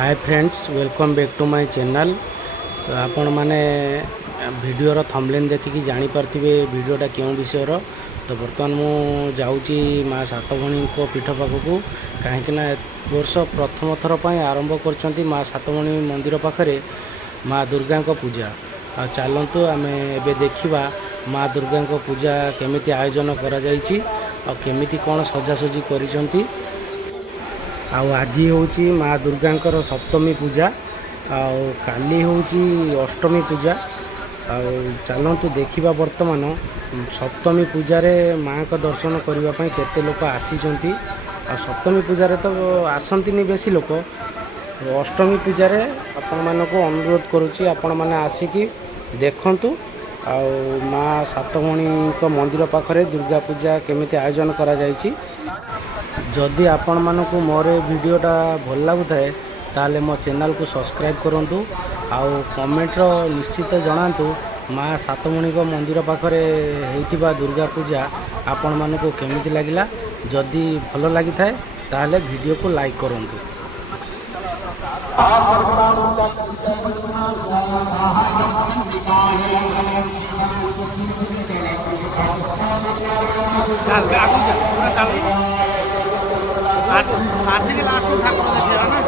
Hi friends, welcome back to my channel. तो आपण मैंने वीडियोर थंबनेल देखिकी जानी पार्थिबे वीडियोटा क्यों विषय। तो बर्तमान मु जाऊँगी माँ सातभणी पीठ पाखक कहीं वर्ष प्रथम थर पर आरंभ कर माँ सातभणी मंदिर पाखरे माँ दुर्गा पूजा। चलतु आम ए देखा माँ दुर्गा पूजा केमिति आयोजन करमिति कौन सजासजी कर। आज हूँ माँ दुर्गा सप्तमी पूजा काली हूँ अष्टमी पूजा। चलतु देखा वर्तमान सप्तमी पूजा माँ का दर्शन करने केते लोक आसी। सप्तमी पूजा तो आसती बेसी लोक। अष्टमी पूजा आपण मानक अनुरोध करुच्ची आपण मैंने आसिकी देखंतु माँ सातभणी मंदिर पाखरे दुर्गा पूजा केमिति आयोजन करा जायछि। जदि आपण मानक मोर वीडियोटा भल लगुए ताले मो चैनल को सब्सक्राइब करूँ। आउ कमेंट निश्चित जनातु माँ सातभणी मंदिर पाखरे होइतिबा दुर्गा पूजा आपण मानक केमिति लागिला। जदि भल लगी थाए ताले वीडियो को लाइक करूँ। आसिक लास्ट ठाकुर देखा ना